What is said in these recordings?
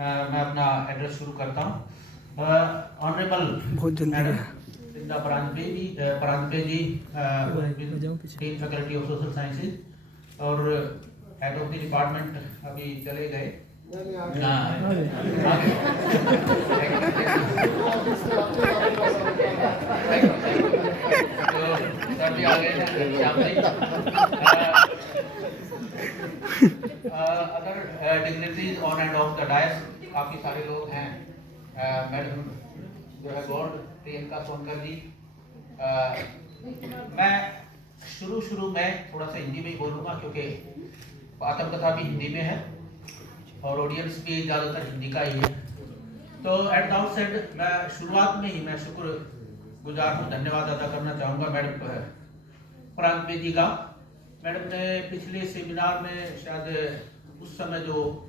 मैं अपना एड्रेस शुरू करता हूँ। ऑनरेबल बहुत जल्दी मैडम है। जिंदा Paranjpe ji dean faculty of social sciences और हेड ऑफ द डिपार्टमेंट अभी चले गए। तो सर भी आ गए हैं शाम से। Other dignitaries on and off the dais काफ़ी सारे लोग हैं। मैडम जो है गॉड प्रियंका सोनकर जी। मैं शुरू में थोड़ा सा हिंदी में ही बोलूँगा क्योंकि आत्मकथा भी हिंदी में है और ऑडियंस भी ज़्यादातर हिंदी का ही है। तो एट द आउटसेट मैं शुरुआत में ही मैं शुक्र गुजार हूँ, धन्यवाद अदा करना चाहूँगा मैडम परांजपे जी का। मैडम ने पिछले सेमिनार में शायद उस समय जो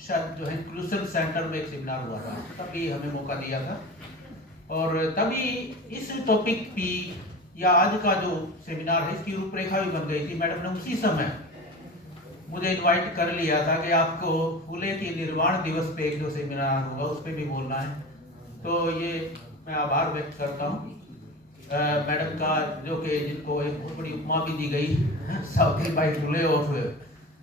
है इंक्लूसिव सेंटर में एक सेमिनार हुआ था, तभी हमें मौका दिया था और तभी इस टॉपिक भी या आज का जो सेमिनार है इसकी रूपरेखा भी बन गई थी। मैडम ने उसी समय मुझे इनवाइट कर लिया था कि आपको फूले के निर्वाण दिवस पे जो सेमिनार होगा उस पर भी बोलना है। तो ये मैं आभार व्यक्त करता हूँ मैडम का, जो कि जिनको एक बहुत बड़ी उपमा भी दी गई, सावित्रीबाई फुले ऑफ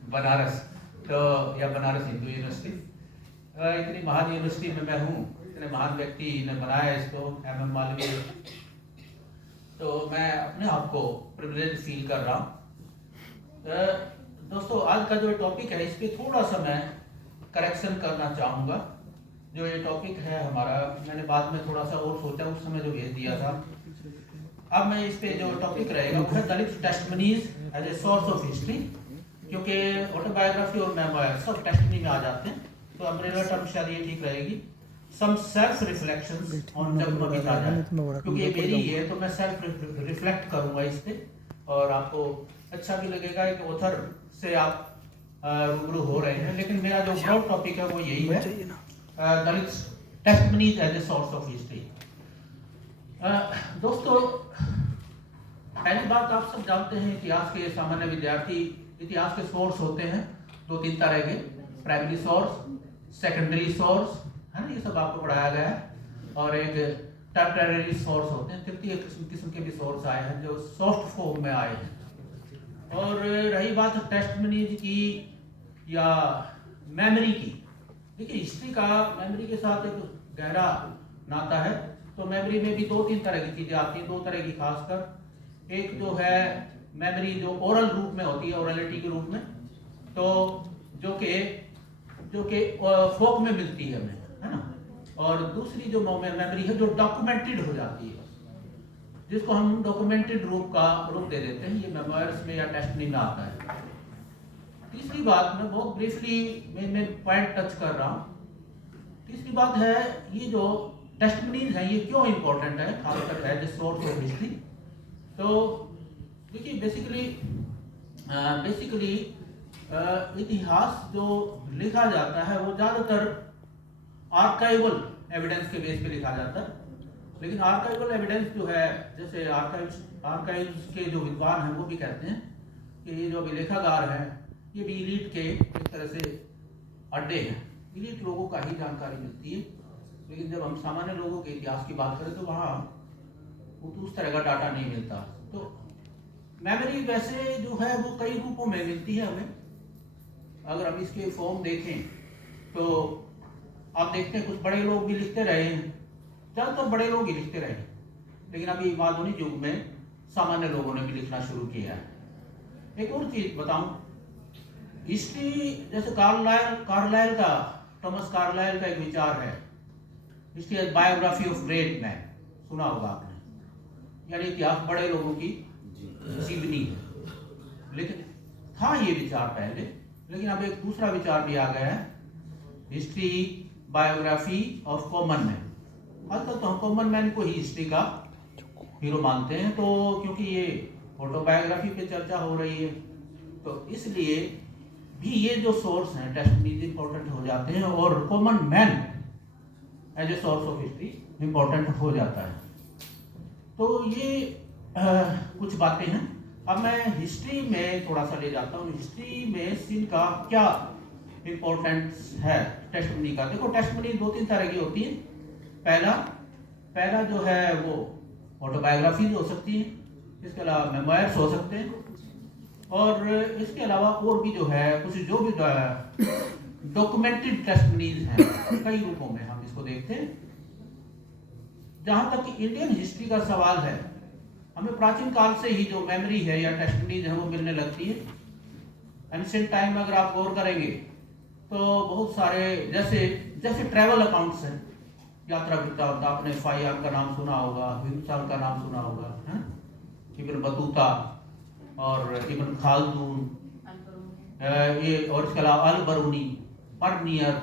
बनारस, तो या बनारस हिंदू यूनिवर्सिटी। इतनी महान यूनिवर्सिटी में मैं हूँ, इतने महान व्यक्ति ने बनाया इसको, MM मालवीय। तो मैं अपने आप को प्रिविलेज फील कर रहा हूँ। दोस्तों आज का जो टॉपिक है इस पर थोड़ा सा मैं करेक्शन करना चाहूँगा। जो ये टॉपिक है हमारा, मैंने बाद में थोड़ा सा और सोचा, उस समय जो भेज दिया था। अब मैं इस पे जो टॉपिक रहेगा वो है Dalit testimonies as a source of history, क्योंकि ऑटोबायोग्राफी और मेमोयर सब टेस्टिमनी में आ जाते हैं, तो अम्ब्रेला टर्म शायद ये ठीक रहेगी। सम सेल्फ रिफ्लेक्शंस ऑन जगमगी ताजा, क्योंकि ये मेरी है तो मैं सेल्फ रिफ्लेक्ट करूंगा इस पे और आपको अच्छा भी लगेगा कि ऑथर से आप रूबरू हो रहे हैं। लेकिन मेरा जो ब्रॉड टॉपिक है वो यही है, Dalit testimonies as a source of history. दोस्तों पहली बात, आप सब जानते हैं इतिहास के सामान्य विद्यार्थी, इतिहास के सोर्स होते हैं 2-3 तरह के, प्राइमरी सोर्स, सेकेंडरी सोर्स, है ना, ये सब आपको पढ़ाया गया है, और एक टर्टियरी सोर्स होते हैं, तृतीय किस्म के भी सोर्स आए हैं जो सॉफ्ट फॉर्म में आए हैं। और रही बात टेस्टिमनीज की या मेमोरी की, देखिए हिस्ट्री का मेमोरी के साथ एक गहरा नाता है। तो मेमोरी में भी 2-3 तरह की चीजें आती हैं, 2 तरह की खासकर। एक जो है मेमोरी जो ओरल रूप में होती है, ओरलिटी के रूप में, तो जो कि फोक में मिलती है हमें, है ना। और दूसरी जो मेमोरी है जो डॉक्यूमेंटेड हो जाती है, जिसको हम डॉक्यूमेंटेड रूप दे देते हैं, ये मेमोयर्स में या टेस्टिमनी में आता है। तीसरी बात, मैं बहुत ब्रीफली मैं पॉइंट टच कर रहा हूँ। तीसरी बात है ये जो टेस्टिमनीज हैं ये क्यों इंपॉर्टेंट है, खासकर as a source of history. तो देखिए बेसिकली इतिहास जो लिखा जाता है वो ज़्यादातर आर्काइवल एविडेंस के बेस पे लिखा जाता है। लेकिन आर्काइवल एविडेंस जो है, जैसे आर्काइव्स के जो विद्वान हैं वो भी कहते हैं कि ये जो अभिलेखागार हैं ये भी इलीट के एक तरह से अड्डे हैं, इलीट लोगों का ही जानकारी मिलती है। लेकिन जब हम सामान्य लोगों के इतिहास की बात करें तो वहाँ उस तरह का डाटा नहीं मिलता। तो मेमोरी वैसे जो है वो कई रूपों में मिलती है हमें। अगर हम इसके फॉर्म देखें तो आप देखते हैं कुछ बड़े लोग भी लिखते रहे हैं, ज़्यादातर बड़े लोग ही लिखते रहे, लेकिन अभी आधुनिक युग में सामान्य लोगों ने भी लिखना शुरू किया है। एक और चीज़ बताऊं, हिस्ट्री जैसे टॉमस कार्लाइल का एक विचार है, history as biography of great man, सुना होगा आपने, यानी इतिहास बड़े लोगों की जीवनी है। लेकिन था ये विचार पहले, लेकिन अब एक दूसरा विचार भी आ गया है, history biography of common man. आजकल तो हम कॉमन मैन को ही हिस्ट्री का हीरो मानते हैं, तो क्योंकि ये ऑटोबायोग्राफी पे चर्चा हो रही है, तो इसलिए भी ये जो सोर्स हैं टेस्टिमनीज इंपॉर्टेंट हो जाते हैं और common man as a source of history important हो जाता है। तो ये कुछ बातें हैं। अब मैं हिस्ट्री में थोड़ा सा ले जाता हूँ, हिस्ट्री में सिंह का क्या इम्पोर्टेंस है टेस्टमनी का। देखो टेस्टमनी दो तीन तरह की होती है। पहला जो है वो ऑटोबायोग्राफी हो सकती है, इसके अलावा मेमोयर्स हो सकते हैं, और इसके अलावा और भी जो है कुछ जो भी डॉक्यूमेंटेड टेस्टमनीज हैं, कई रूपों में हम इसको देखते हैं। जहां तक इंडियन हिस्ट्री का सवाल है, हमें प्राचीन काल से ही जो मेमोरी है या टेस्टमनीज है वो मिलने लगती है। एंशिएंट टाइम में अगर आप गौर करेंगे तो बहुत सारे जैसे ट्रैवल अकाउंट्स हैं, यात्रा वृत्तांत, आपने फाहियान का नाम सुना होगा, हिंदुस्तान का नाम सुना होगा, है इब्न बतूता और इब्न खालदून, ये और इसके अलावा अल बरूनी, परनियर,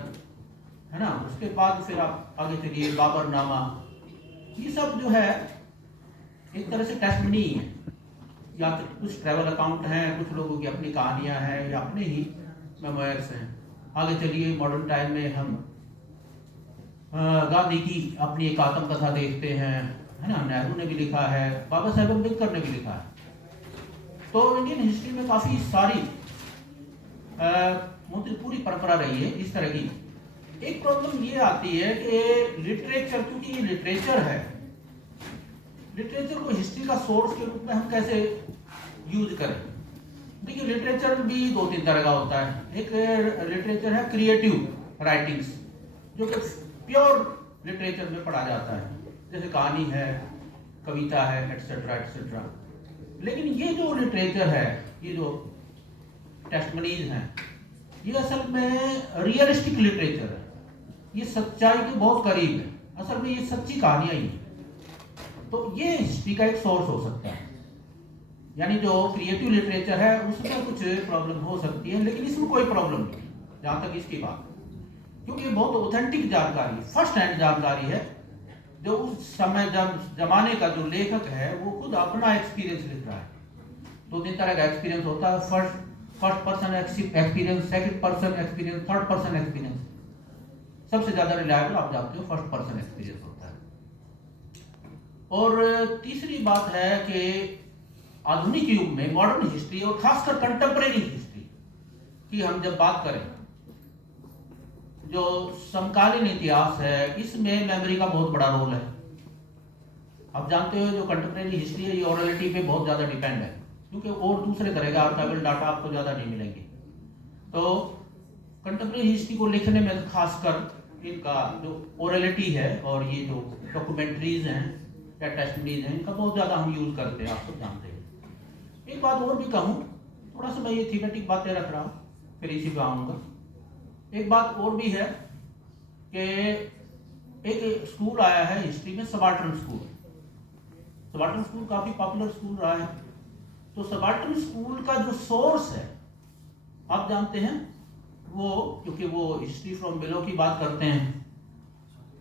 है ना। उसके बाद फिर आप आगे चलिए बाबरनामा, ये सब जो है एक तरह से टेस्टमनी है, या तो कुछ ट्रैवल अकाउंट हैं, कुछ लोगों की अपनी कहानियां हैं या अपने ही मेमोयर्स हैं। आगे चलिए मॉडर्न टाइम में हम गांधी की अपनी एक आत्मकथा देखते हैं, है ना। नेहरू ने भी लिखा है, बाबा साहेब अम्बेडकर ने भी लिखा है। तो इंडियन हिस्ट्री में काफी सारी पूरी परंपरा रही है इस तरह की। एक प्रॉब्लम ये आती है कि लिटरेचर, क्योंकि ये लिटरेचर है, लिटरेचर को हिस्ट्री का सोर्स के रूप में हम कैसे यूज करें। देखिए लिटरेचर भी दो तीन तरह का होता है। एक लिटरेचर है क्रिएटिव राइटिंग्स, जो कि प्योर लिटरेचर में पढ़ा जाता है, जैसे कहानी है, कविता है, एटसेट्रा एटसेट्रा। लेकिन ये जो लिटरेचर है, ये जो टेस्टमनीज हैं, ये असल में रियलिस्टिक लिटरेचर है, ये सच्चाई के बहुत करीब है। असल में ये सच्ची कहानियां ही हैं। तो ये हिस्ट्री का एक सोर्स हो सकता है। यानी जो क्रिएटिव लिटरेचर है उसमें कुछ प्रॉब्लम हो सकती है, लेकिन इसमें कोई प्रॉब्लम नहीं जहां तक इसकी बात, क्योंकि ये बहुत ऑथेंटिक जानकारी, फर्स्ट हैंड जानकारी है, जो उस समय जमाने का जो लेखक है वो खुद अपना एक्सपीरियंस लिख रहा है। दो तीन तरह का एक्सपीरियंस होता है, first person experience, second person experience, third person experience. सबसे ज्यादा रिलायबल आप जानते हो फर्स्ट पर्सन एक्सपीरियंस होता है। और तीसरी बात है कि आधुनिक युग में मॉडर्न हिस्ट्री और खासकर कंटेम्परेरी हिस्ट्री की हम जब बात करें, जो समकालीन इतिहास है, इसमें मेमोरी का बहुत बड़ा रोल है। आप जानते हो जो कंटेम्परेरी हिस्ट्री है ये ओरलिटी पे बहुत ज्यादा डिपेंड है, क्योंकि और दूसरे तरह का आर्काइवल डाटा आपको ज्यादा नहीं मिलेंगे। तो कंटेम्परेरी हिस्ट्री को लिखने में खासकर इनका जो ओरलिटी है और ये जो डॉक्यूमेंट्रीज हैं या टेस्टमनीज हैं, इनका बहुत ज्यादा हम यूज करते हैं, आप सब जानते हैं। एक बात और भी कहूँ, थोड़ा सा मैं ये थीमेटिक बातें रख रहा हूँ, फिर इसी पे आऊंगा। एक बात और भी है कि एक स्कूल आया है हिस्ट्री में, सबाल्टर्न स्कूल। सबाल्टर्न स्कूल काफी पॉपुलर स्कूल रहा है। तो सबाल्टर्न स्कूल का जो सोर्स है आप जानते हैं, वो क्योंकि वो हिस्ट्री फ्रॉम बिलो की बात करते हैं,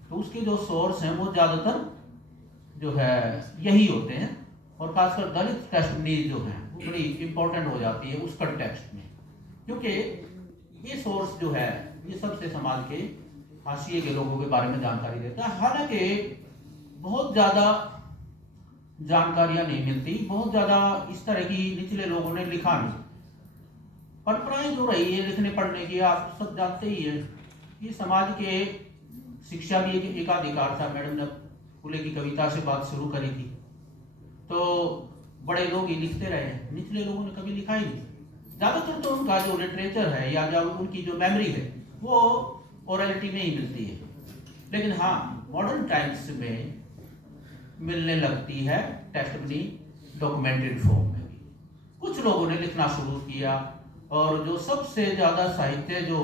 तो उसके जो सोर्स हैं वो ज्यादातर जो है यही होते हैं, और खासकर दलित टेस्टमनीज जो हैं वो बड़ी इंपॉर्टेंट हो जाती है उस कंटेक्स्ट में, क्योंकि ये सोर्स जो है ये सबसे समाज के हाशिए के लोगों के बारे में जानकारी देता है। हालांकि बहुत ज्यादा जानकारियां नहीं मिलती, बहुत ज्यादा इस तरह की निचले लोगों ने लिखा नहीं। परंपराएं जो रही है लिखने पढ़ने की, आप सब जानते ही है। ये समाज के शिक्षा भी एक एकाधिकार था। मैडम ने फुले की कविता से बात शुरू करी थी, तो बड़े लोग ही लिखते रहे, निचले लोगों ने कभी लिखा ही नहीं। ज्यादातर तो उनका जो लिटरेचर है या जो उनकी जो मेमोरी है वो ओरलिटी में ही मिलती है। लेकिन हाँ, मॉडर्न टाइम्स में मिलने लगती है टेस्टमनी डॉक्यूमेंटेड फॉर्म में भी। कुछ लोगों ने लिखना शुरू किया, और जो सबसे ज्यादा साहित्य जो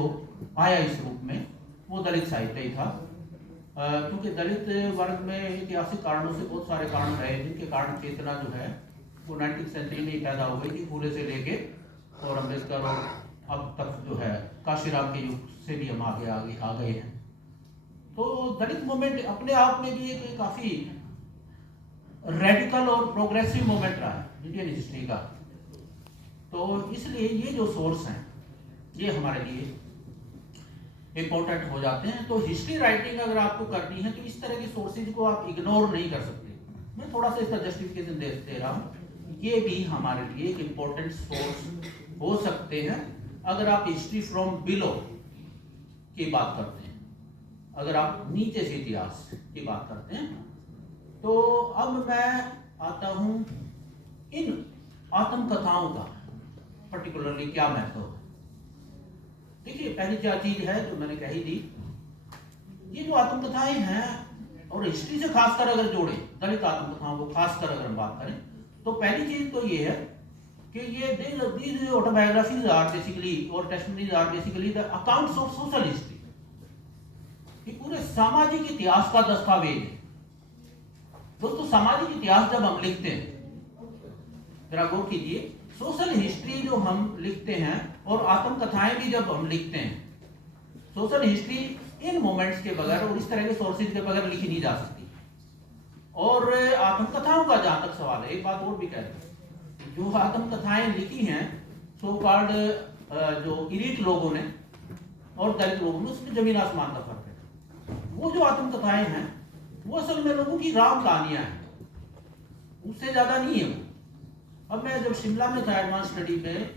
आया इस रूप में वो दलित साहित्य ही था, क्योंकि दलित वर्ग में ऐतिहासिक कारणों से बहुत सारे कारण रहे, जिनके कारण चेतना जो है वो 19वीं सेंचुरी में ही पैदा हो गई थी, फूले से लेके और अम्बेडकर और अब तक जो है काशीराम के युग से भी हम आगे आ गए हैं। तो दलित मूवमेंट अपने आप में भी एक काफी रेडिकल और प्रोग्रेसिव मूवमेंट रहा है इंडियन हिस्ट्री का। तो इसलिए ये जो सोर्स हैं ये हमारे लिए इंपॉर्टेंट हो जाते हैं। तो हिस्ट्री राइटिंग अगर आपको करनी है तो इस तरह के सोर्सेज को आप इग्नोर नहीं कर सकते। मैं थोड़ा सा इसका जस्टिफिकेशन दे रहा हूँ, ये भी हमारे लिए एक इम्पोर्टेंट सोर्स हो सकते हैं। अगर आप हिस्ट्री फ्रॉम बिलो की बात करते हैं, अगर आप नीचे से इतिहास की बात करते हैं, तो अब मैं आता हूं इन आत्मकथाओं का पर्टिकुलरली क्या महत्व है। देखिए, पहली क्या चीज है जो मैंने कही थी, ये जो आत्मकथाएं हैं और हिस्ट्री से खासकर अगर जोड़े, दलित आत्मकथाओं को खासकर अगर हम बात करें, तो पहली चीज तो ये है कि ये these autobiographies are basically और testimonies are basically the accounts of social history। ये पूरे सामाजिक इतिहास का दस्तावेज है। दोस्तों, सामाजिक इतिहास जब हम लिखते हैं, जरा गौर कीजिए, सोशल हिस्ट्री जो हम लिखते हैं और आत्मकथाएं भी जब हम लिखते हैं, सोशल हिस्ट्री इन मोमेंट्स के बगैर और इस तरह के सोर्सेज के बगैर लिखी नहीं जा सकती। और आत्मकथाओं का जहां तक सवाल है, एक बात और भी कह दूं, जो आत्मकथाएं लिखी हैं सो कॉल्ड जो इलीट लोगों ने और दलित लोगों ने, उसमें जमीन आसमान का फर्क है। वो जो आत्मकथाएं हैं वो असल में लोगों की राम कहानियां हैं, उससे ज्यादा नहीं है वो। अब मैं जब शिमला में था एडवांस स्टडी में,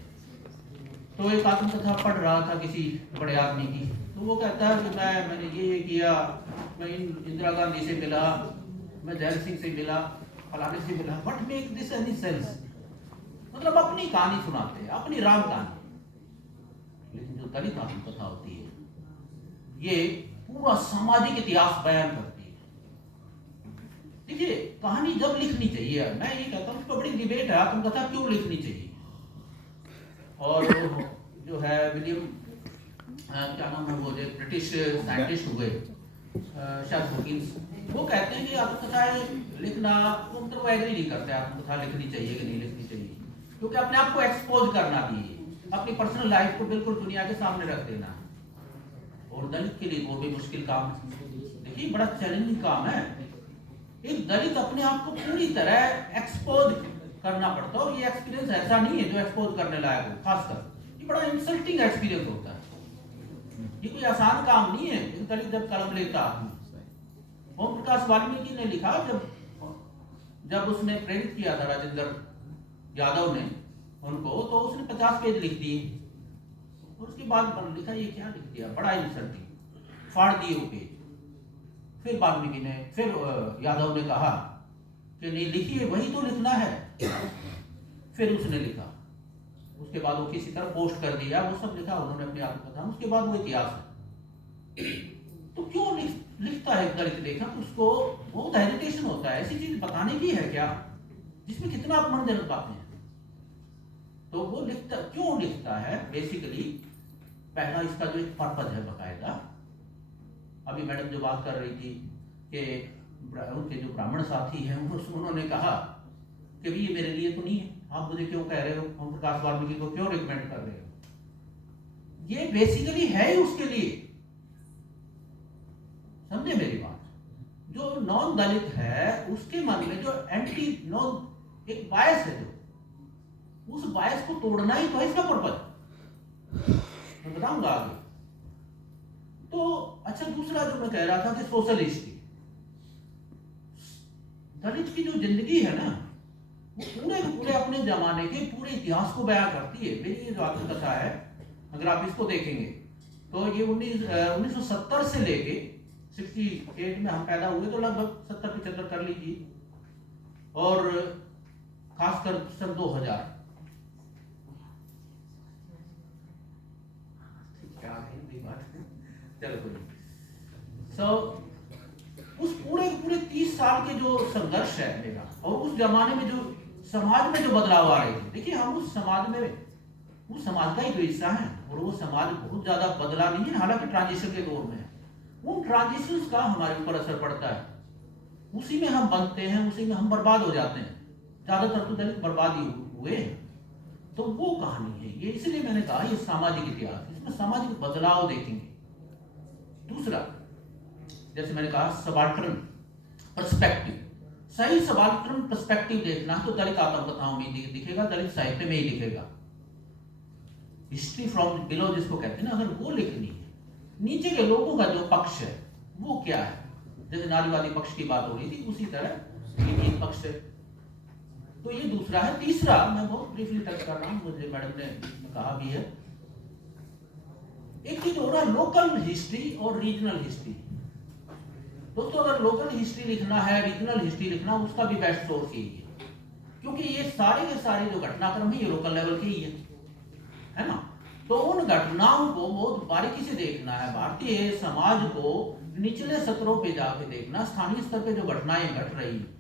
तो एक आत्मकथा पढ़ रहा था किसी बड़े आदमी की, तो वो कहता है कि मैंने ये किया, मैं इंदिरा गांधी से मिला, मैं जैल सिंह से मिला, फलाने से मिला। What make this any sense? मतलब अपनी कहानी सुनाते हैं, अपनी राम कहानी। लेकिन जो दलित आत्मकथा होती है, ये पूरा सामाजिक इतिहास बयान करती है। देखिए, कहानी जब लिखनी चाहिए, मैं ये कहता हूँ, बड़ी डिबेट है आत्मकथा क्यों लिखनी चाहिए। और जो है विलियम क्या नाम है वो, जो ब्रिटिश साइंटिस्ट हुए शायद हॉकिंस, वो कहते हैं कि आत्मकथाएं लिखना, वो एग्री नहीं करते आत्मकथा लिखनी चाहिए कि नहीं लिखनी चाहिए, क्योंकि अपने आप को एक्सपोज करना भी है, अपनी पर्सनल लाइफ को बिल्कुल दुनिया के सामने रख देना। और दलित के लिए वो भी मुश्किल काम है। देखिए, बड़ा चैलेंजिंग काम है। एक दलित अपने आप को पूरी तरह एक्सपोज करना पड़ता है, और ये एक्सपीरियंस ऐसा नहीं है जो एक्सपोज करने लायक हो। खासकर ये बड़ा इंसल्टिंग एक्सपीरियंस होता है, ये कोई आसान काम नहीं है। एक दलित जब कलम लेता, ओम प्रकाश वाल्मीकि ने लिखा, जब उसने प्रेरित किया था राजेंद्र यादव ने उनको, तो उसने 50 पेज लिख दिए, और उसके बाद लिखा, ये क्या लिख दिया, बड़ा इंसल्टिंग, फाड़ दिए वो पेज। फिर वाल्मीकि ने, फिर यादव ने कहा कि नहीं, लिखिए, वही तो लिखना है। फिर उसने लिखा, उसके बाद वो किसी तरह पोस्ट कर दिया, वो सब लिखा उन्होंने अपनी आत्मकथा, उसके बाद वो इतिहास है। तो क्यों लिखता है दलित लेखक? उसको बहुत हेजिटेशन होता है, ऐसी चीज बताने की है क्या जिसमें कितना अपमानजनक बातें हैं। तो वो लिखता क्यों लिखता है? बेसिकली पहला इसका जो एक पर्पज है बाकायदा। अभी मैडम जो बात कर रही थी कि उनके जो ब्राह्मण साथी हैं, उन्होंने कहा कि भी ये मेरे लिए तो नहीं है, आप मुझे क्यों कह रहे हो, ओम प्रकाश वाल्मीकि को क्यों रिकमेंड कर रहे हो? ये बेसिकली है ही उसके लिए। समझे मेरी बात? जो नॉन दलित है उसके मन में जो एंटी नॉन एक बायस है, जो उस बायस को तोड़ना ही तो है इसका पर्पज। मैं बताऊंगा आगे। तो अच्छा, दूसरा जो मैं कह रहा था कि सोशल हिस्ट्री, दलित की जो जिंदगी है ना, वो पूरे अपने जमाने के पूरे इतिहास को बयां करती है। मेरी ये जो आत्मकथा है, अगर आप इसको देखेंगे तो ये 1970 से लेके 68 में हम पैदा हुए, तो लगभग 70-75 कर लीजिए, और खासकर सन 2000 चलो उस पूरे 30 साल के जो संघर्ष है मेरा, और उस जमाने में जो समाज में जो बदलाव आ रहे थे। देखिए, हम उस समाज का ही तो हिस्सा है, और वो समाज बहुत ज्यादा बदला नहीं है, हालांकि ट्रांजिशन के दौर में है। उन ट्रांजिशंस का हमारे ऊपर असर पड़ता है, उसी में हम बनते हैं, उसी में हम बर्बाद हो जाते हैं। ज्यादातर तो दलित बर्बाद ही हुए। तो वो कहानी है ये, इसलिए मैंने कहा ये सामाजिक इतिहास, इसमें सामाजिक बदलाव देखेंगे। दूसरा, जैसे मैंने कहा, सबाल्टर्न पर्सपेक्टिव। सही सबाल्टर्न पर्सपेक्टिव देखना तो दलित आत्मकथाओं में दिखेगा, दलित साहित्य में ही दिखेगा। हिस्ट्री फ्रॉम बिलो जिसको कहते हैं ना, अगर वो लिखनी है, नीचे के लोगों का जो पक्ष है वो क्या है, जैसे नारीवादी पक्ष की बात हो रही थी, उसी तरह ये पक्ष है। तो ये दूसरा है। तीसरा मैं बहुत ब्रीफली टच कर रहा हूं, मुझे मैडम ने कहा भी है, एक चीज हो रहा है लोकल हिस्ट्री और रीजनल हिस्ट्री। दोस्तों अगर लोकल हिस्ट्री लिखना है, रीजनल हिस्ट्री लिखना, उसका भी बेस्ट सोर्स यही है, क्योंकि ये सारे के सारे जो घटनाक्रम है ये लोकल लेवल के ही है ना। तो उन घटनाओं को बहुत बारीकी से देखना है, भारतीय समाज को निचले स्तरों पे जाके देखना, स्थानीय स्तर पे जो घटनाएं घट रही है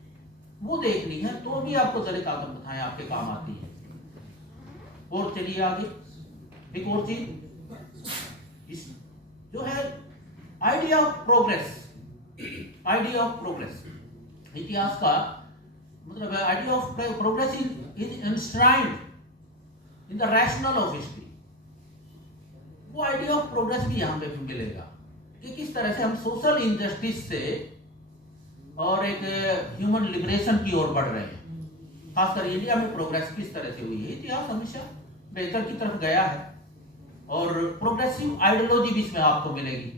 वो देखनी है, तो भी आपको दलित आत्मकथाएं आपके काम आती है। और चलिए आगे, एक और चीज जो है idea of progress. Idea of progress, इतिहास का मतलब idea of progress is enshrined in the rational of history. वो आइडिया ऑफ प्रोग्रेस भी यहां पे मिलेगा कि किस तरह से हम सोशल इनजस्टिस से और एक ह्यूमन लिबरेशन की ओर बढ़ रहे हैं। खासकर इंडिया में प्रोग्रेस किस तरह से हुई है, इतिहास हमेशा बेहतर की तरफ गया है, और प्रोग्रेसिव आइडियोलॉजी भी इसमें आपको मिलेगी।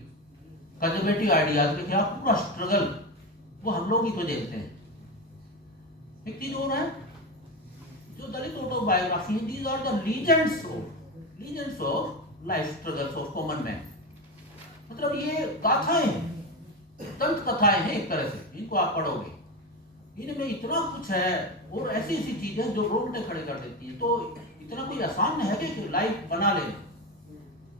कंजर्वेटिव आइडियाज के खिलाफ पूरा स्ट्रगल वो हम लोग ही तो देखते हैं। एक चीज और है जो दलित ऑटोबायोग्राफी है, these are the legends of life struggles of common man. मतलब ये गाथाएं हैं, दंत कथाएं हैं एक तरह से, इनको आप पढ़ोगे इनमें इतना कुछ है, और ऐसी ऐसी चीजें जो रोंगटे खड़े कर देती है। तो इतना कोई आसान है कि लाइफ बना ले।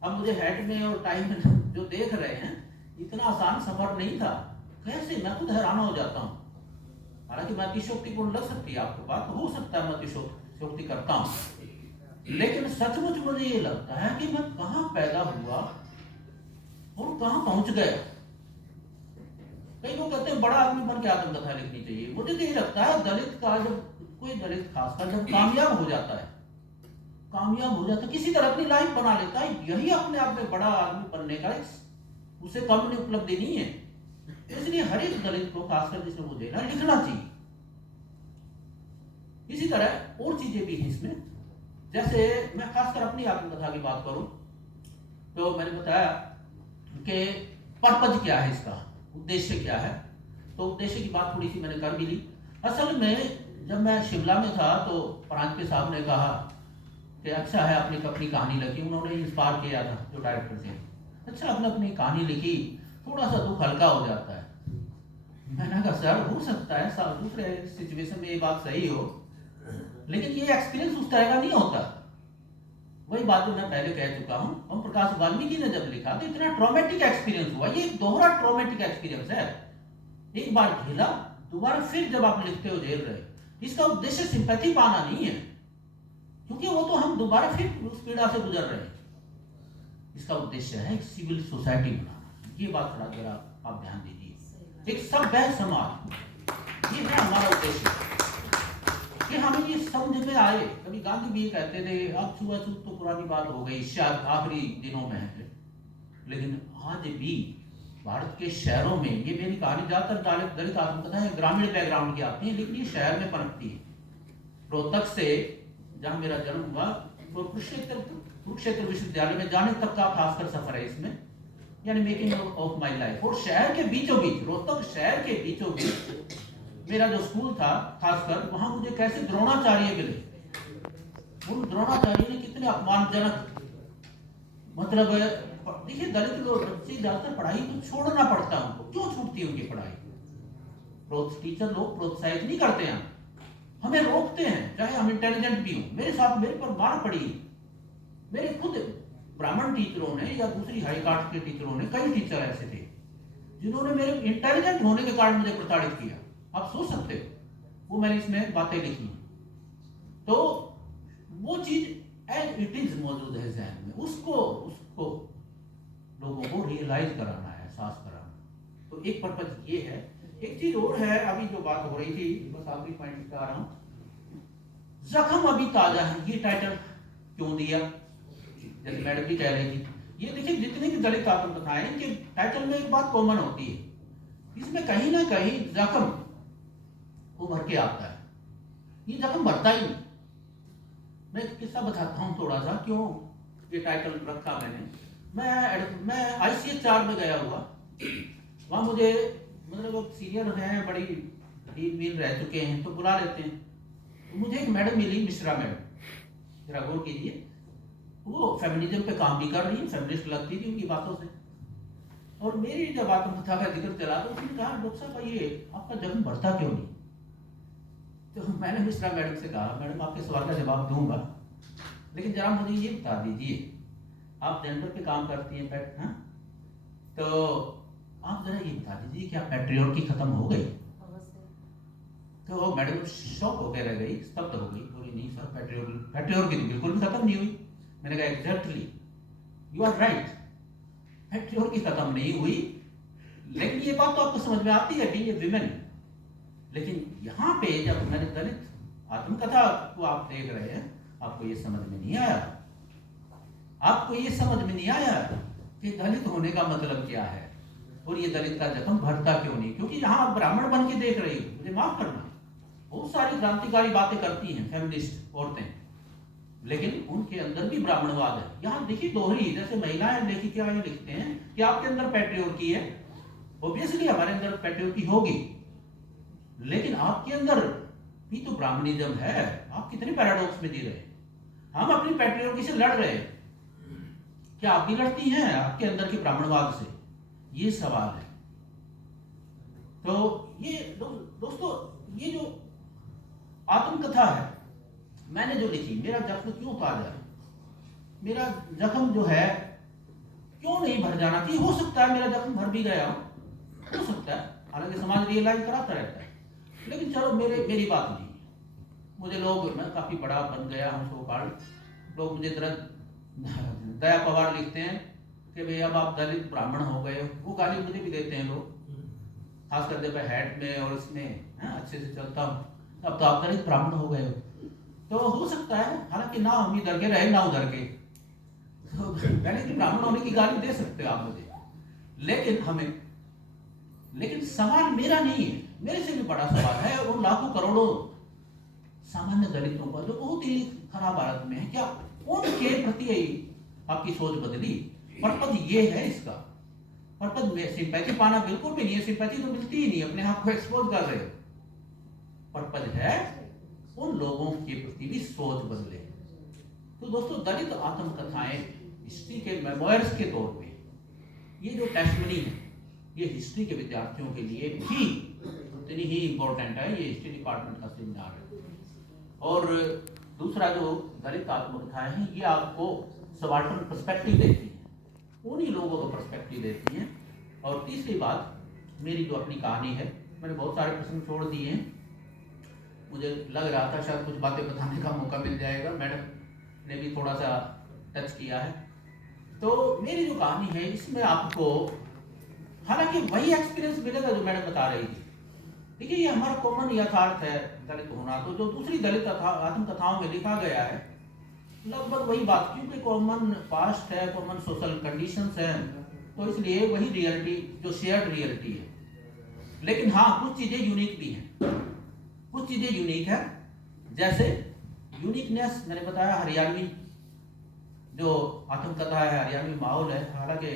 अब मुझे हेड में और टाइम में जो देख रहे हैं, इतना आसान सफर नहीं था। कैसे, मैं खुद हैरान हो जाता हूँ। हालांकि मैं अतिशोक्तिपूर्ण लग सकती है आपको बात, हो सकता है मैं अतिशोक्ति करता हूँ, लेकिन सचमुच मुझे ये लगता है कि मैं कहाँ पैदा हुआ और कहाँ पहुंच गया। कई लोग कहते हैं बड़ा आदमी बन के आत्मकथा लिखनी चाहिए। मुझे तो ये लगता है दलित का, जब कोई दलित खासकर जब कामयाब हो जाता है, किसी तरह अपनी लाइफ बना लेता है, यही अपने आप में बड़ा आदमी बनने का उसे कम उपलब्धि नहीं है। इसलिए हर एक दलित को, खासकर जिसने वो देना, लिखना चाहिए। इसी तरह और चीजें भी हैं इसमें, जैसे मैं खासकर अपनी आत्मकथा की बात करूं तो मैंने बताया कि पर्पज क्या है, इसका उद्देश्य क्या है। तो उद्देश्य की बात थोड़ी सी मैंने कर भी ली। असल में जब मैं शिमला में था तो प्रांत साहब ने कहा कि अच्छा है आपने अपनी कहानी लिखी, उन्होंने इंस्पायर किया था जो डायरेक्टर थे। अच्छा आपने अपनी कहानी लिखी, थोड़ा सा दुख हल्का हो जाता है। मैंने कहा सर हो सकता है साहब दूसरे सिचुएशन में ये बात सही हो, लेकिन ये एक्सपीरियंस उस तरह का नहीं होता। वही बात जो मैं पहले कह चुका हूं, हम प्रकाश वाल्मीकि ने जब लिखा तो इतना ट्रॉमेटिक एक्सपीरियंस हुआ। ये एक दोहरा ट्रॉमेटिक एक्सपीरियंस है, एक बार झेला, दोबारा फिर जब आप लिखते हो झेल रहे। इसका उद्देश्य सिंपैथी पाना नहीं है, क्योंकि वो तो हम दोबारा फिर उस पीड़ा से गुजर रहे हैं। इसका उद्देश्य है एक सिविल सोसाइटी बनाना। ये बात थोड़ा जरा आप ध्यान दीजिए। एक सभ्य समाज, ये है हमारा उद्देश्य, कि हमें ये समझ में आए। कभी गांधी भी कहते थे अब छुआछूत तो पुरानी बात हो गई, शायद आखिरी दिनों में है, लेकिन आज भी भारत के शहरों में, ये मेरी कहानी ज्यादातर दलित आत्मकथा है, ग्रामीण बैकग्राउंड की आती है, लेकिन ये शहर में पनपती है। रोहतक से जहां मेरा जन्म हुआ, तो कुरुक्षेत्र विश्वविद्यालय में जाने तक का खासकर सफर है इसमें, यानी मेकिंग ऑफ माई लाइफ। और शहर के बीचों बीच, रोहतक शहर के बीचों बीच मेरा जो स्कूल था, खासकर वहां मुझे कैसे द्रोणाचार्य मिले। उन द्रोणाचार्य ने कितने अपमानजनक, मतलब देखिए दलित लोग बच्चे ज्यादातर पढ़ाई को छोड़ना पड़ता है उनको। क्यों छूटती है उनकी पढ़ाई? टीचर लोग प्रोत्साहित नहीं करते हैं, हमें रोकते हैं, चाहे हम इंटेलिजेंट भी हो। मेरे साथ मेरे पर मार पड़ी। मेरे खुद ब्राह्मण टीचरों ने या दूसरी हाई कास्ट के टीचरों ने, कई टीचर ऐसे थे जिन्होंने मेरे इंटेलिजेंट होने के कारण मुझे प्रताड़ित किया। आप सोच सकते हो, वो मैंने इसमें बातें लिखी। तो वो चीज एज इट इज मौजूद है जहन में, उसको लोगों को रियलाइज कराना है, एहसास कराना। तो एक पर्पज ये है। एक चीज और है, अभी जो बात हो रही थी, बस आखिरी पॉइंट पे आ रहा हूं। जख्म अभी ताजा है, ये टाइटल क्यों दिया? जैसे मैडम भी कह रही थी, ये देखिए जितनी भी दलित आत्मकथाएं हैं, इनके टाइटल में एक बात कॉमन होती है, इसमें कहीं ना कहीं जख्म उभर के आता है। ये जख्म बढ़ता ही नहीं। मैं एक किस्सा बताता हूँ थोड़ा सा, क्यों ये टाइटल रखा मैंने। मैं ICH4 में गया हुआ, वहां मुझे मतलब सीनियर हैं, बड़ी डीन रह चुके हैं, तो बुला लेते हैं। तो मुझे एक मैडम मिली, मिश्रा मैडम, जरा गौर कीजिए। वो फेमिनिज्म पे काम भी कर रही है, फेमिनिस्ट लगती थी उनकी बातों से। और मेरी जब आत्मकथा का जिक्र चला तो उसने कहा, डॉक्टर साहब ये आपका जख्म बढ़ता क्यों नहीं? तो मैंने मिश्रा मैडम से कहा, मैडम आपके सवाल का जवाब दूंगा, लेकिन जरा मुझे ये बता दीजिए, आप जेंडर पे काम करती हैं पैट, हाँ, तो आप जरा ये बता दीजिए क्या पैट्रियार्की खत्म हो गई? तो मैडम शॉक होकर रह गई, स्तब्ध हो गई, बोली नहीं सर, पैट्रियार्की तो बिल्कुल भी खत्म नहीं हुई। मैंने कहा exactly, you are right, patriarchy खत्म नहीं हुई, लेकिन ये बात तो आपको समझ में आती है बीइंग ए विमेन। लेकिन यहाँ पे जब मैंने दलित आत्मकथा को आप देख रहे हैं, आपको ये समझ में नहीं आया, आपको ये समझ में नहीं आया कि दलित होने का मतलब क्या है और ये दलित का जख्म भरता क्यों नहीं? क्योंकि यहाँ आप ब्राह्मण बन के देख रही हो, मुझे माफ करना, बहुत सारी क्रांतिकारी बातें करती हैं फेमिनिस्ट औरतें, लेकिन उनके अंदर भी ब्राह्मणवाद है। यहाँ देखिए दोहरी, जैसे महिलाएं लेखिका लिखते हैं कि आपके अंदर पैट्रियार्की है, ऑब्वियसली हमारे अंदर पैट्रियार्की होगी, लेकिन आपके अंदर भी तो ब्राह्मणिज्म है। आप कितने पैराडॉक्स में जी रहे हैं। हम अपनी पैट्रियार्की से लड़ रहे हैं, क्या आप भी लड़ती हैं आपके अंदर के ब्राह्मणवाद से? ये सवाल है। तो ये दोस्तों, ये जो आत्मकथा है मैंने जो लिखी, मेरा जख्म क्यों ताजा है, मेरा जख्म जो है क्यों नहीं भर जाना चाहिए? हो सकता है मेरा जख्म भर भी गया हो सकता है, हालांकि समाज रियलाइज कराता रहता है, लेकिन चलो मेरी बात नहीं। मुझे लोग, मैं काफी बड़ा बन गया हूँ सो कॉल्ड, लोग मुझे दया पवार लिखते हैं कि भाई अब आप दलित ब्राह्मण हो गए हो, वो गाली मुझे भी देते हैं लोग, खासकर जब मैं हैट में और इसमें अच्छे से चलता हूँ, अब तो आप दलित ब्राह्मण हो गए हो। तो हो सकता है, हालांकि ना हम इधर के रहे ना उधर के, तो दलित ब्राह्मण होने की गाली दे सकते हो आप मुझे, लेकिन सवाल मेरा नहीं है, मेरे से भी बड़ा सवाल है उन लाखों करोड़ों सामान्य दलितों का जो बहुत ही खराब हालत में है। क्या उनके प्रति आपकी सोच बदली? पर्पज ये है इसका, पर्पज में सिंपैथी पाना बिल्कुल भी नहीं है, सिंपैथी तो मिलती ही नहीं, अपने आप को एक्सपोज कर रहे हो। पर्पज है उन लोगों के प्रति भी सोच बदले। तो दोस्तों, दलित आत्मकथाएं हिस्ट्री के मेमोयर्स के तौर पे, ये जो टेस्टमनी है, ये हिस्ट्री के विद्यार्थियों के लिए भी उतनी ही इंपॉर्टेंट है। ये हिस्ट्री डिपार्टमेंट का सेमिनार है। और दूसरा जो दलित आत्मकथाएं हैं, ये आपको सबाल्टर्न पर्सपेक्टिव देती हैं, उन्हीं लोगों का पर्सपेक्टिव देती हैं। और तीसरी बात, मेरी जो अपनी कहानी है, मैंने बहुत सारे प्रश्न छोड़ दिए हैं, मुझे लग रहा था शायद कुछ बातें बताने का मौका मिल जाएगा, मैडम ने भी थोड़ा सा टच किया है। तो मेरी जो कहानी है इसमें आपको हालांकि वही एक्सपीरियंस मिलेगा जो मैडम बता रही थी। देखिए, ये हमारा कॉमन यथार्थ है दलित होना, तो जो दूसरी दलित आत्मकथाओं में लिखा गया है लगभग वही बात, क्योंकि कॉमन पास्ट है, कॉमन सोशल कंडीशंस हैं, तो इसलिए वही रियलिटी जो शेयर्ड रियलिटी है। लेकिन हाँ, कुछ चीज़ें यूनिक भी हैं, कुछ चीज़ें यूनिक है। जैसे यूनिकनेस मैंने बताया, हरियाणवी जो आत्मकथा है, हरियाणवी माहौल है। हालांकि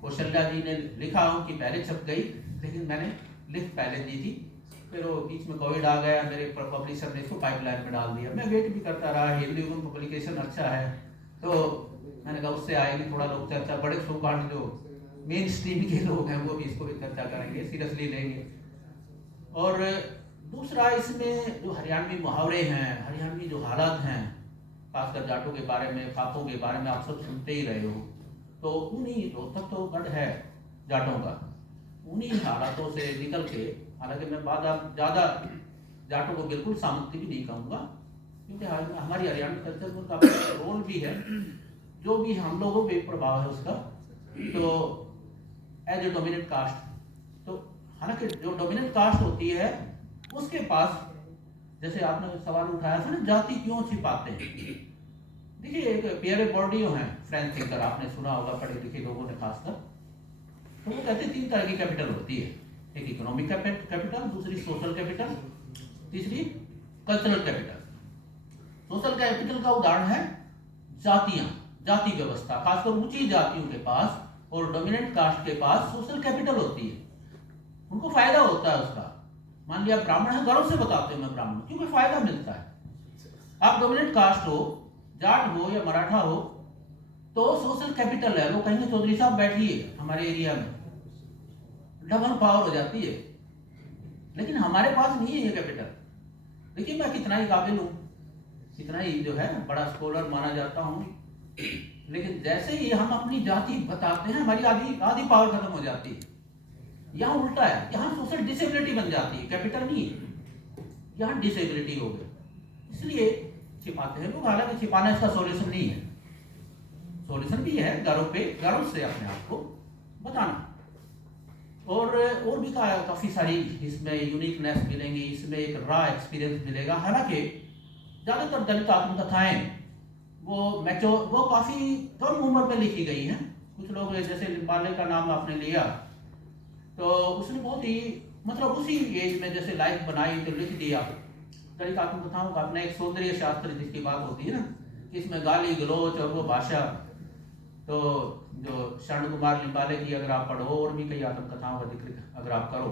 कौशल्या जी ने लिखा उनकी पहले छप गई, लेकिन मैंने लिख पहले दी थी, फिर वो बीच में कोविड आ गया, मेरे पब्लिशर ने इसको पाइपलाइन में डाल दिया। मैं वेट भी करता रहा, हिंदी में पब्लिकेशन अच्छा है, तो मैंने कहा उससे आएगी थोड़ा लोग चर्चा, बड़े शोकांड जो मेन स्ट्रीम के लोग हैं वो भी इसको भी चर्चा करेंगे, सीरियसली लेंगे। और दूसरा, इसमें जो हरियाणवी मुहावरे हैं, हरियाणवी जो हालात हैं, खासकर जाटों के बारे में, खापों के बारे में आप सब सुनते ही रहे हो, तो उन्हीं रोहतक तो गढ़ है जाटों का, उन्हीं हालातों से निकल के, हालांकि मैं ज़्यादा जाटों को बिल्कुल सामंती भी नहीं कहूँगा, क्योंकि हमारी हरियाणवी कल्चर में काफ़ी रोल भी है, जो भी हम लोगों पे प्रभाव है उसका। तो एज ए डोमिनेंट कास्ट, तो हालांकि जो डोमिनेंट कास्ट होती है उसके पास, जैसे आपने सवाल उठाया था ना, जाति क्यों छिपाते हैं। देखिए, एक पियरे बोर्डियो हैं, फ्रेंच थिंकर, आपने सुना होगा पढ़े लिखे लोगों ने खासकर, तो वो कहते हैं 3 तरह की कैपिटल होती है, एक इकोनॉमिक कैपिटल, दूसरी सोशल कैपिटल, तीसरी कल्चरल कैपिटल। सोशल कैपिटल का उदाहरण है जातियां, जाति व्यवस्था, खासकर ऊंची जातियों के पास और डोमिनेंट कास्ट के पास सोशल कैपिटल होती है, उनको फायदा होता है उसका। मान लिया ब्राह्मण है, गर्व से बताते हैं मैं ब्राह्मण, क्योंकि फायदा मिलता है। आप डोमिनेंट कास्ट हो, जाट हो या मराठा हो, तो सोशल कैपिटल है। लोग कहेंगे चौधरी साहब बैठिए, हमारे एरिया में डबल पावर हो जाती है, लेकिन हमारे पास नहीं है ये कैपिटल। देखिए मैं कितना ही काबिल हूँ, कितना ही जो है बड़ा स्कॉलर माना जाता हूँ, लेकिन जैसे ही हम अपनी जाति बताते हैं हमारी आधी आधी पावर खत्म हो जाती है। यहाँ उल्टा है, यहाँ सोशल डिसेबिलिटी बन जाती है, कैपिटल नहीं, यहाँ डिसेबिलिटी हो गई, इसलिए छिपाते हैं लोग। हालांकि छिपाना इसका सॉल्यूशन नहीं है, सॉल्यूशन भी है गर्व से अपने आप को बताना। और भी काफी सारी इसमें यूनिकनेस मिलेंगी, इसमें एक रॉ एक्सपीरियंस मिलेगा। हालांकि ज्यादातर दलित आत्मकथाएं वो काफी कम उम्र में लिखी गई हैं। कुछ लोग जैसे लिम्बाले का नाम आपने लिया, तो उसने बहुत ही मतलब उसी एज में जैसे लाइफ बनाई तो लिख दिया। दलित आत्मकथाओं का अपना एक सौंदर्य शास्त्र जिसकी बात होती है ना, इसमें गाली गलोच और वो भाषा, तो जो शरण कुमार लिम्बाले की अगर आप पढ़ो और भी कई आत्मकथाओं का जिक्र अगर आप करो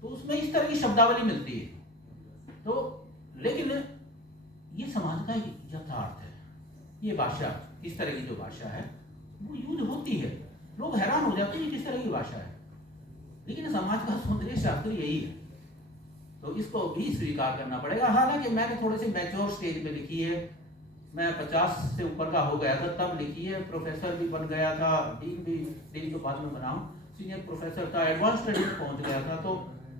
तो उसमें इस तरह की शब्दावली मिलती है। तो लेकिन ये समाज का यथार्थ है, ये भाषा, इस तरह की जो भाषा है वो यूज होती है, लोग हैरान हो जाते हैं किस तरह की भाषा है, लेकिन समाज का सौंदर्य शास्त्र यही है, तो इसको भी स्वीकार करना पड़ेगा। हालांकि मैंने थोड़े से मैच्योर स्टेज में लिखी है, मैं 50 से ऊपर का हो गया था तब लिखी है, प्रोफेसर भी बन गया था, डीन तो बाद में बनाऊं, सीनियर प्रोफेसर था, एडवांस स्टडीज में पहुंच गया था, तो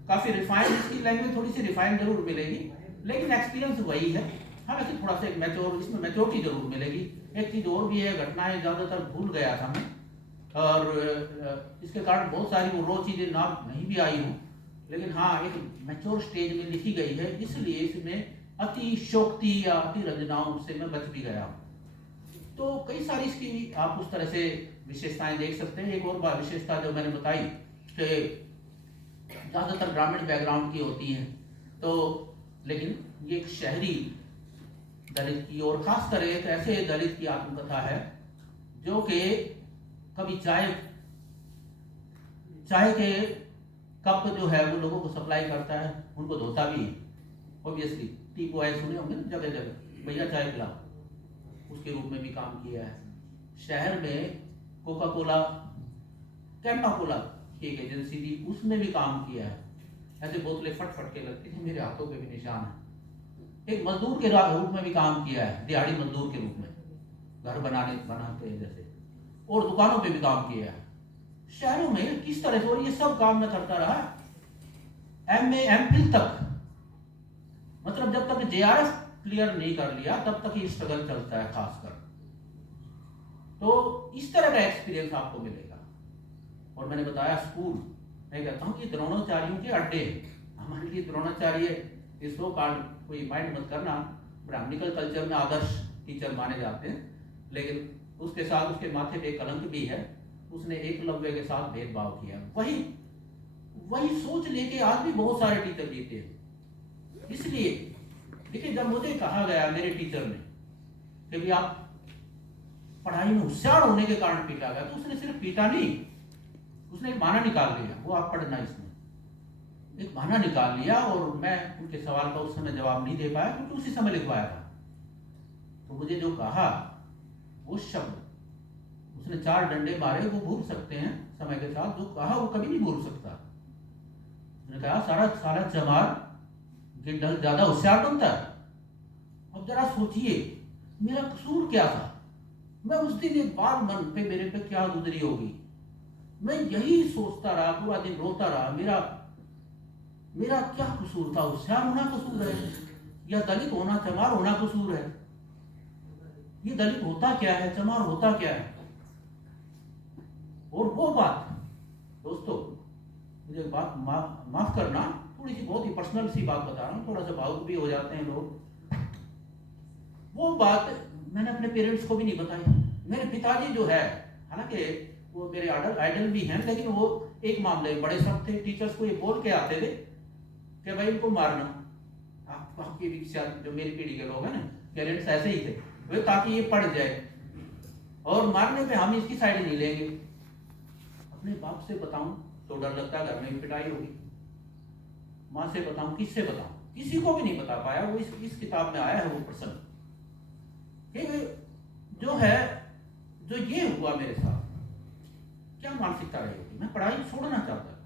काफी रिफाइंड, इसकी लैंग्वेज थोड़ी सी रिफाइंड जरूर मिलेगी, लेकिन एक्सपीरियंस वही है। हालांकि थोड़ा सा एक मैच्योर, इसमें मैच्योरिटी जरूर मिलेगी। एक चीज और भी है, घटनाएं ज्यादातर भूल गया था मैं, और इसके कारण बहुत सारी वो चीजें नाम नहीं भी आई हूँ, लेकिन हाँ एक मैच्योर स्टेज में लिखी गई है, इसलिए इसमें अति शोक्ति या अति रंजनाओं से मैं बच भी गया हूँ। तो कई सारी इसकी आप उस तरह से विशेषताएं देख सकते हैं। एक और विशेषता जो मैंने बताई कि ज्यादातर ग्रामीण बैकग्राउंड की होती हैं, तो लेकिन ये एक शहरी दलित की, और खासकर एक ऐसे दलित की आत्मकथा है जो कि कभी चाय के कप जो है वो लोगों को सप्लाई करता है, उनको धोता भी है, ऑब्वियसली टी को ऐसे सुने होंगे ना जगह जगह, भैया चाय पिलाओ, उसके रूप में भी काम किया है। शहर में कोका कोला, कैंपा कोला की एक एजेंसी थी, उसमें भी काम किया है। ऐसे बोतलें फट फट के लगती थी, मेरे हाथों पे भी निशान है। एक मजदूर के रूप में भी काम किया है, दिहाड़ी मजदूर के रूप में, घर बनाते हैं जैसे, और दुकानों पे भी काम किया है। शहरों में किस तरह से, और ये सब काम में करता रहा MA MPhil तक, मतलब जब तक JRF क्लियर नहीं कर लिया तब तक ये स्ट्रगल चलता है खासकर। तो इस तरह का एक्सपीरियंस आपको मिलेगा। और मैंने बताया स्कूल, मैं कहता हूँ कि द्रोणाचार्यों के अड्डे, हमारे लिए द्रोणाचार्य इसको कोई माइंड मत करना, ब्राह्मणिकल कल्चर में आदर्श टीचर माने जाते हैं, लेकिन उसके साथ उसके माथे पे कलंक भी है, उसने एकलव्य के साथ भेदभाव किया। वही सोच लेके आज भी बहुत सारे टीचर जीते हैं। इसलिए देखिए, जब मुझे कहा गया मेरे टीचर ने कि भी आप पढ़ाई में होशियार होने के कारण पीटा गया, तो उसने सिर्फ पीटा नहीं, उसने एक बहाना निकाल लिया, वो आप पढ़ना, इसमें एक बहाना निकाल लिया। और मैं उनके सवाल का उस समय जवाब नहीं दे पाया क्योंकि उसी समय लिखवाया था। तो मुझे जो कहा वो शब्द, उसने 4 डंडे मारे, वो भूल सकते हैं समय के साथ, जो कहा वो कभी नहीं भूल सकता। उसने कहा सारा चमार गिद्धल ज्यादा होशियार बनता है। अब जरा सोचिए मेरा कसूर क्या था, मैं उस दिन एक बार मन पे मेरे पे क्या गुजरी होगी, मैं यही सोचता रहा, पूरा दिन रोता रहा, मेरा क्या कसूर था, होशियार होना कसूर है या दलित होना, चमार होना कसूर है? ये दलित होता क्या है, चमार होता क्या है? और वो बात दोस्तों, मुझे बात माफ करना, थोड़ी सी बहुत ही पर्सनल सी बात बता रहा हूँ, थोड़ा सा भावुक भी हो जाते हैं लोग। वो बात मैंने अपने पेरेंट्स को भी नहीं बताई। मेरे पिताजी जो है, हालांकि वो मेरे आइडल भी हैं, लेकिन वो एक मामले में बड़े सख्त थे। टीचर्स को ये बोल के आते थे कि भाई इनको मारना, आपकी भी शायद जो मेरी पीढ़ी के लोग हैं ना, पेरेंट्स ऐसे ही थे, वे ताकि ये पढ़ जाए, और मारने पे हम इसकी साइड नहीं लेंगे। अपने बाप से बताऊं तो डर लगता है घर में पिटाई होगी, माँ से बताऊं किससे बताऊं, किसी को भी नहीं बता पाया। वो इस किताब में आया है वो प्रसंग, जो है जो ये हुआ मेरे साथ, क्या मानसिकता रही होगी। मैं पढ़ाई छोड़ना चाहता था,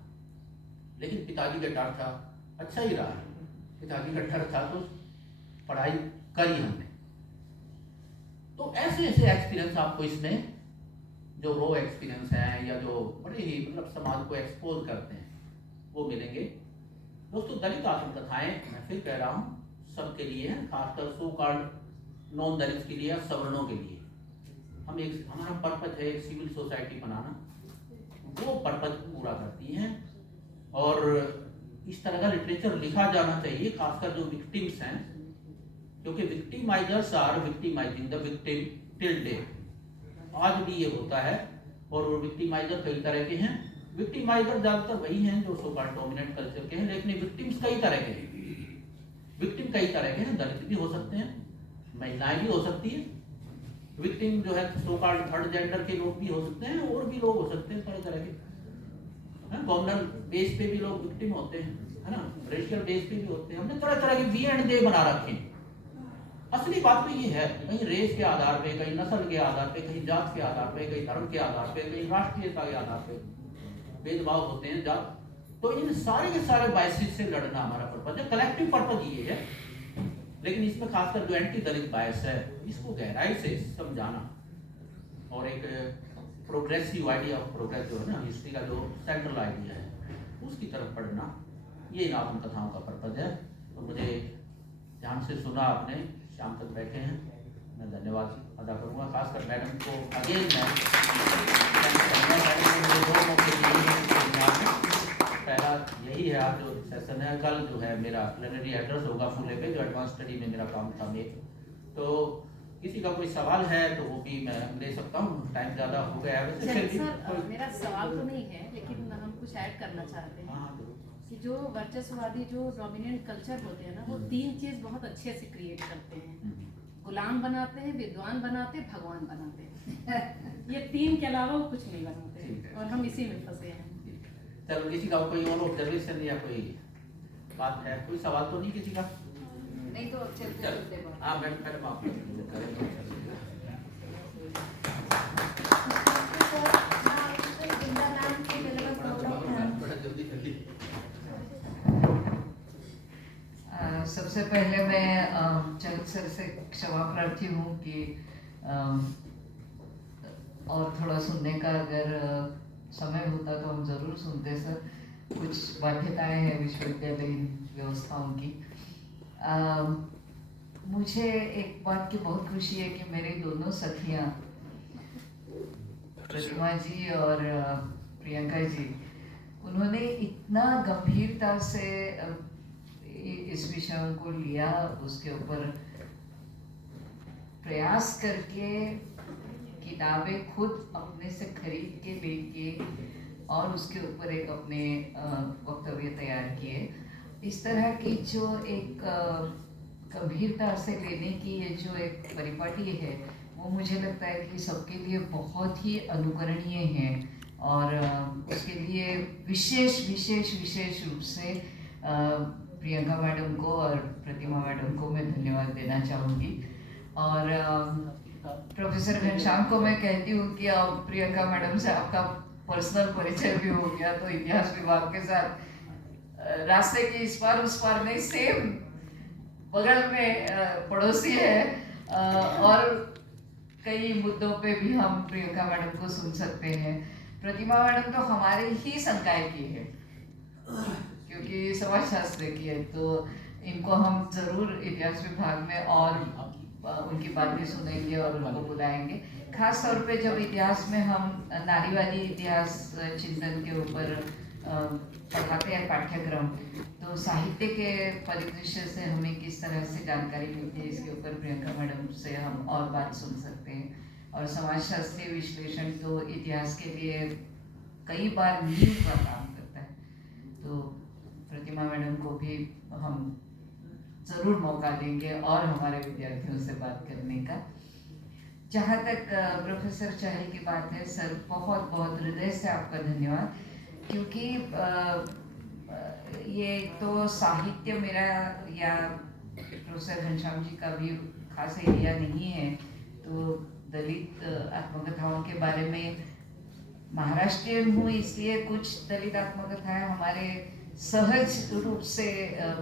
लेकिन पिताजी का डर था, अच्छा ही रहा, पिताजी का डर था तो पढ़ाई करी हमने। तो ऐसे ऐसे एक्सपीरियंस आपको इसमें जो रो एक्सपीरियंस है या जो बड़े ही मतलब समाज को एक्सपोज करते हैं वो मिलेंगे। दोस्तों, दलित आत्मकथाएं मैं फिर कह रहा हूँ सबके लिए है, खासकर सो कॉल्ड नॉन दलित के लिए, सवर्णों के लिए। हम एक हमारा पर्पज है एक सिविल सोसाइटी बनाना, वो पर्पज पूरा करती हैं। और इस तरह का लिटरेचर लिखा जाना चाहिए, खासकर जो विक्टिम्स हैं, क्योंकि victimisers are victimising the victim till death. आज भी ये होता है। और विक्टिमाइजर कई तरह के हैं। विक्टिमाइजर ज्यादातर वही हैं जो सो कॉल्ड डोमिनेंट कल्चर के हैं, लेकिन विक्टिम्स कई तरह के हैं। विक्टिम कई तरह के हैं, दलित भी हो सकते हैं, महिलाएं भी हो सकती है, विक्टिम जो है सो कॉल्ड थर्ड जेंडर के लोग भी हो सकते हैं, और भी लोग हो सकते हैं तरह तरह के। कॉमनल बेस पे भी लोग विक्टिम होते हैं, है ना, रेशियल बेस पे भी होते हैं। हमने तरह तरह के वी एंड दे बना रखे हैं। असली बात तो ये है, कहीं रेस के आधार पे, कहीं नस्ल के आधार पे, कहीं जात के आधार पे, कहीं धर्म के आधार पे, कहीं राष्ट्रीयता के आधार पे भेदभाव होते हैं जात। तो इन सारे के सारे बायसेस से लड़ना हमारा पर्पज है, कलेक्टिव पर्पज ये है। लेकिन इसमें खासकर जो एंटी दलित बायस है, इसको गहराई से समझाना और एक प्रोग्रेसिव आइडिया ऑफ प्रोग्रेस जो है ना, हिस्ट्री का जो सेंट्रल आइडिया है, उसकी तरफ पढ़ना, ये इन आत्मकथाओं का पर्पज है। तो मुझे ध्यान से सुना आपने, शाम तक बैठे हैं, मैं धन्यवाद अदा करूँगा। खासकर मैडम को अगेन पहला यही है, आज जो सेशन है, कल जो है मेरा प्लेनरी एड्रेस होगा फुले पे, जो एडवांस स्टडी में मेरा काम था मेन। तो किसी का कोई सवाल है तो वो भी मैं ले सकता हूँ, टाइम ज़्यादा हो गया है वैसे। सर, मेरा सवाल तो नहीं है, लेकिन हम कुछ ऐड करना चाहते हैं। हाँ, कि जो वर्चस्ववादी जो डोमिनेंट कल्चर होते हैं ना, वो तीन चीज बहुत अच्छे से क्रिएट करते हैं। गुलाम बनाते हैं, विद्वान बनाते हैं, भगवान बनाते हैं। ये तीन के अलावा वो कुछ नहीं बनाते, और हम इसी में फंसे हैं। चलो, किसी का कोई और ऑब्जर्वेशन या कोई बात है? कोई सवाल तो नहीं किसी का? नहीं तो चलते हाँ मैडम आप सबसे पहले मैं चंद सर से क्षमा प्रार्थी हूँ कि और थोड़ा सुनने का अगर समय होता तो हम ज़रूर सुनते सर। कुछ बाध्यताएं हैं विश्वविद्यालयीन व्यवस्थाओं की। मुझे एक बात की बहुत खुशी है कि मेरी दोनों सखियाँ प्रतिमा जी और प्रियंका जी, उन्होंने इतना गंभीरता से इस विषय को लिया, उसके ऊपर प्रयास करके किताबें खुद अपने से खरीद के लेके और उसके ऊपर एक अपने वक्तव्य तैयार किए। इस तरह की जो एक गंभीरता से लेने की ये जो एक परिपाटी है, वो मुझे लगता है कि सबके लिए बहुत ही अनुकरणीय है। और उसके लिए विशेष विशेष विशेष रूप से प्रियंका मैडम को और प्रतिमा मैडम को मैं धन्यवाद देना चाहूँगी। और प्रोफेसर घनश्याम को मैं कहती हूँ कि अब प्रियंका मैडम से आपका पर्सनल परिचय भी हो गया, तो इतिहास विभाग के साथ रास्ते के इस पार उस पार नहीं, सेम बगल में पड़ोसी है। और कई मुद्दों पे भी हम प्रियंका मैडम को सुन सकते हैं। प्रतिमा मैडम तो हमारे ही संकाय की है, क्योंकि समाजशास्त्र की है, तो इनको हम जरूर इतिहास विभाग में और उनकी बातें सुनेंगे और उनको बुलाएंगे। खास तौर पे जब इतिहास में हम नारीवादी इतिहास चिंतन के ऊपर पढ़ाते हैं पाठ्यक्रम, तो साहित्य के परिदृश्य से हमें किस तरह से जानकारी मिलती है, इसके ऊपर प्रियंका मैडम से हम और बात सुन सकते हैं। और समाजशास्त्रीय विश्लेषण तो इतिहास के लिए कई बार नींव का काम करता है, तो प्रतिमा मैडम को भी हम ज़रूर मौका देंगे और हमारे विद्यार्थियों से बात करने का। जहाँ तक प्रोफेसर चाहे की बात है, सर बहुत बहुत हृदय से आपका धन्यवाद, क्योंकि ये तो साहित्य मेरा या प्रोफेसर घनश्याम जी का भी खास एरिया नहीं है, तो दलित आत्मकथाओं के बारे में महाराष्ट्रीयन हूँ, इसलिए कुछ दलित आत्मकथाएं हमारे सहज रूप से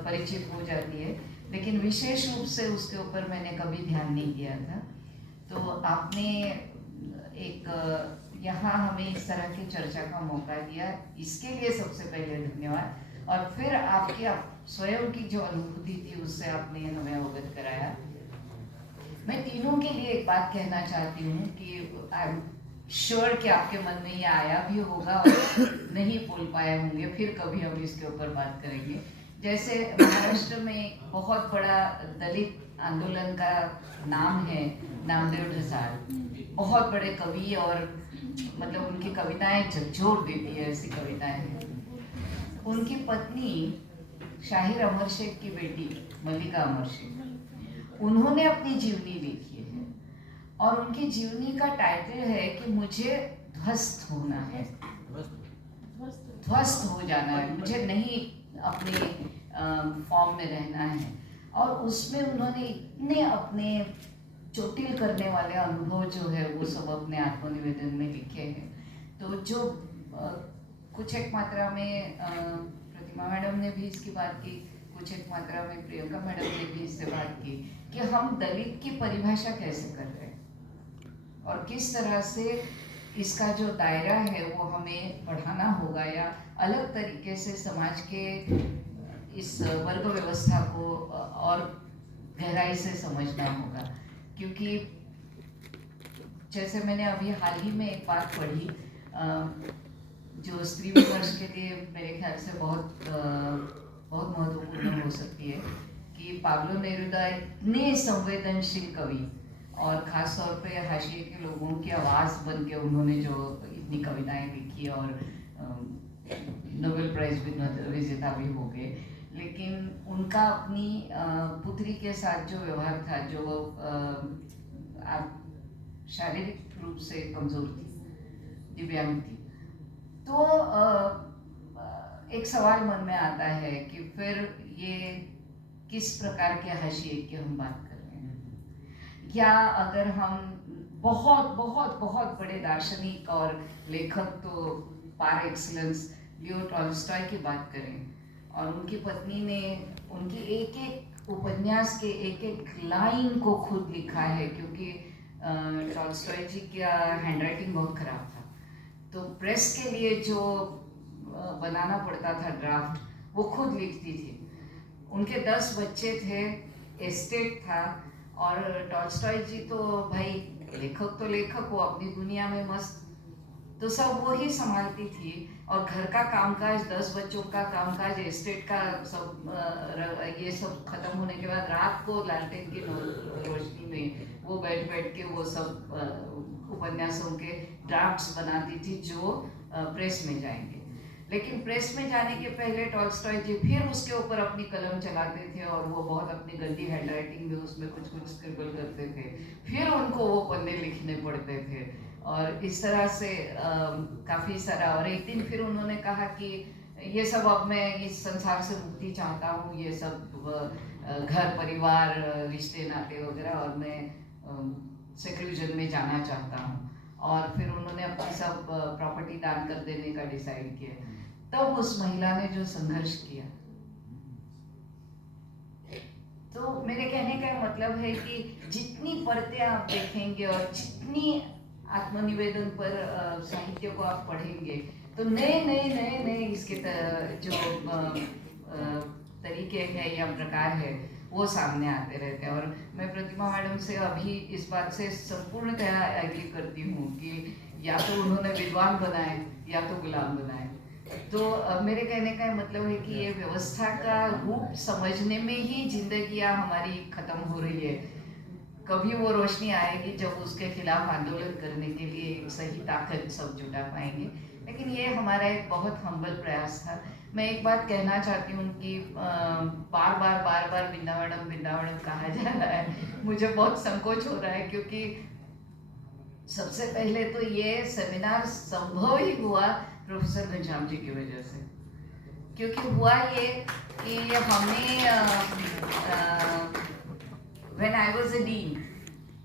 परिचित हो जाती है, लेकिन विशेष रूप से उसके ऊपर मैंने कभी ध्यान नहीं दिया था। तो आपने एक यहाँ हमें इस तरह की चर्चा का मौका दिया, इसके लिए सबसे पहले धन्यवाद। और फिर आपकी स्वयं की जो अनुभूति थी उससे आपने हमें अवगत कराया। मैं तीनों के लिए एक बात कहना चाहती हूँ कि आई एम श्योर कि आपके मन में ये आया भी होगा और नहीं बोल पाए होंगे, फिर कभी हम इसके ऊपर बात करेंगे। जैसे महाराष्ट्र में एक बहुत बड़ा दलित आंदोलन का नाम है नामदेव ढसाळ, बहुत बड़े कवि, और मतलब उनकी कविताएं झकझोर देती है, ऐसी कविताएं हैं। उनकी पत्नी शाहिर अमर शेख की बेटी मल्लिका अमर शेख, उन्होंने अपनी जीवनी लिखी है और उनकी जीवनी का टाइटल है कि मुझे ध्वस्त होना है, ध्वस्त हो जाना है, मुझे नहीं अपने फॉर्म में रहना है। और उसमें उन्होंने इतने अपने चोटिल करने वाले अनुभव जो है वो सब अपने आत्मनिवेदन में लिखे हैं। तो जो कुछ एक मात्रा में प्रतिमा मैडम ने भी इसकी बात की, कुछ एक मात्रा में प्रियंका मैडम ने भी इससे बात की कि हम दलित की परिभाषा कैसे कर रहे हैं और किस तरह से इसका जो दायरा है वो हमें बढ़ाना होगा या अलग तरीके से समाज के इस वर्ग व्यवस्था को और गहराई से समझना होगा। क्योंकि जैसे मैंने अभी हाल ही में एक बात पढ़ी जो स्त्री विमर्श के लिए मेरे ख्याल से बहुत महत्वपूर्ण हो सकती है कि पाब्लो नेरुदा इतने संवेदनशील कवि और ख़ास तौर पे हाशिए के लोगों की आवाज़ बन के उन्होंने जो इतनी कविताएं लिखी और नोबेल प्राइज विजेता भी हो गए, लेकिन उनका अपनी पुत्री के साथ जो व्यवहार था, जो शारीरिक रूप से कमज़ोर थी, दिव्यांग थी, तो एक सवाल मन में आता है कि फिर ये किस प्रकार के हाशिए की हम बात कर रहे हैं। या अगर हम बहुत बहुत बहुत बड़े दार्शनिक और लेखक तो पार एक्सीलेंस लियो टॉल्स्टॉय की बात करें और उनकी पत्नी ने उनकी एक एक उपन्यास के एक एक लाइन को खुद लिखा है, क्योंकि टॉल्स्टॉय जी का हैंडराइटिंग बहुत खराब था, तो प्रेस के लिए जो बनाना पड़ता था ड्राफ्ट वो खुद लिखती थी। उनके 10 बच्चे थे, एस्टेट था, और टॉल्स्टॉय जी तो भाई लेखक तो लेखक, वो अपनी दुनिया में मस्त, तो सब वो ही संभालती थी। और घर का कामकाज, 10 बच्चों का कामकाज, एस्टेट का सब, ये सब खत्म होने के बाद रात को लालटेन की रोशनी में वो बैठ बैठ के वो सब उपन्यासों के ड्राफ्ट्स बनाती थी जो प्रेस में जाएंगे। लेकिन प्रेस में जाने के पहले टॉल्स्टॉय जी फिर उसके ऊपर अपनी कलम चलाते थे और वो बहुत अपनी गंदी हैंडराइटिंग में उसमें कुछ कुछ स्क्रिबल करते थे, फिर उनको वो पन्ने लिखने पड़ते थे, और इस तरह से काफ़ी सारा। और एक दिन फिर उन्होंने कहा कि ये सब अब मैं इस संसार से मुक्ति चाहता हूँ, ये सब घर परिवार रिश्ते नाते वगैरह, और मैं सेक्लूजन में जाना चाहता हूँ। और फिर उन्होंने अपनी सब प्रॉपर्टी दान कर देने का डिसाइड किया। तब उस महिला ने जो संघर्ष किया, तो मेरे कहने का मतलब है कि जितनी परतें आप देखेंगे और जितनी आत्मनिवेदन पर साहित्य को आप पढ़ेंगे, तो नए नए नए नए इसके जो तरीके हैं या प्रकार है वो सामने आते रहते हैं। और मैं प्रतिमा मैडम से अभी इस बात से संपूर्णतः एग्री करती हूँ कि या तो उन्होंने विद्वान बनाए या तो गुलाम बनाए। तो मेरे कहने का मतलब है कि ये व्यवस्था का रूप समझने में ही जिंदगियाँ हमारी खत्म हो रही है। कभी वो रोशनी आएगी जब उसके खिलाफ आंदोलन करने के लिए एक सही ताकत सब जुटा पाएंगे। लेकिन ये हमारा एक बहुत हम्बल प्रयास था। मैं एक बात कहना चाहती हूँ कि बार बार बिंदा मैडम कहा जा रहा है, मुझे बहुत संकोच हो रहा है, क्योंकि सबसे पहले तो ये सेमिनार संभव ही हुआ प्रोफेसर घनश्याम जी की वजह से। क्योंकि हुआ ये कि हमें when I was a dean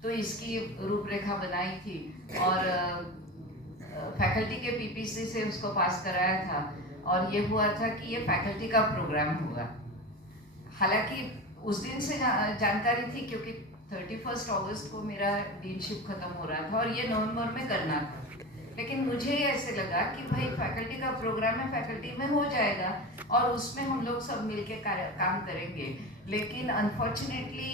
तो इसकी रूपरेखा बनाई थी और फैकल्टी के पीपीसी से उसको पास कराया था और ये हुआ था कि ये फैकल्टी का प्रोग्राम हुआ। हालांकि उस दिन से जानकारी थी क्योंकि 31 अगस्त को मेरा डीनशिप खत्म हो रहा था और ये नवंबर में करना था, लेकिन मुझे ऐसे लगा कि भाई फैकल्टी का प्रोग्राम है, फैकल्टी में हो जाएगा और उसमें हम लोग सब मिलके काम करेंगे। लेकिन अनफॉर्चुनेटली